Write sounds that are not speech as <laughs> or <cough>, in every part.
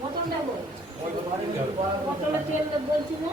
মটনটা বল। মটনের তেল বলছি না।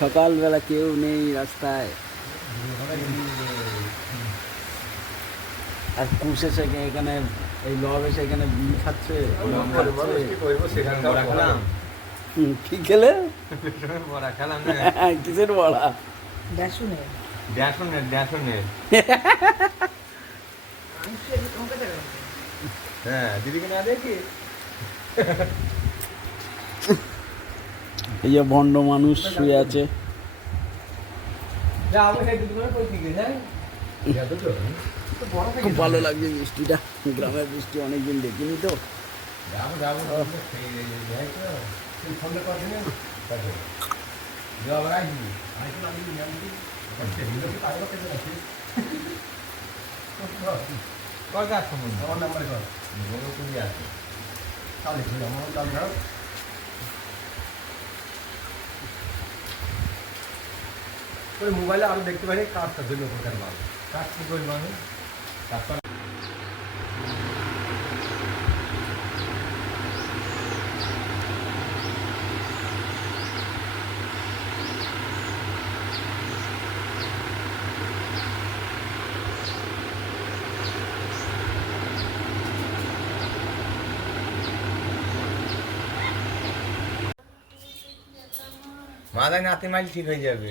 সকালবেলা কেউ নেই রাস্তায়। আর কুশ এসে এখানে এই লব এসে এখানে বিড়ি খাচ্ছে। কি খেলে? <laughs> বড়া খেলাম না। <laughs> কিসের বড়া? বেসনের। ড্যাশনের ড্যাশনের <laughs> হ্যাঁ দিদিকে না দেখি? এই যে ভণ্ড মানুষ শুয়ে আছে। হ্যাঁ খুব ভালো লাগছে বৃষ্টিটা। গ্রামের বৃষ্টি অনেকদিন দেখিনি তো। করে দিন। তাতে যাও আবার আসবি। আইসো না দিদি আমি দিদি হিন্দু কি পাইলো কেন আছে কয় গাছ সম্বন্ধে আমার নাম্বারে কর। বলো তুমি আছে তাহলে আমার দাম ওই মোবাইলে আরও দেখতে পারি কাজটার জন্য কোথায় ভালো কাজ কি করি মানুষ কাজটা মাথায় নাতি মাইল ঠিক হয়ে যাবে।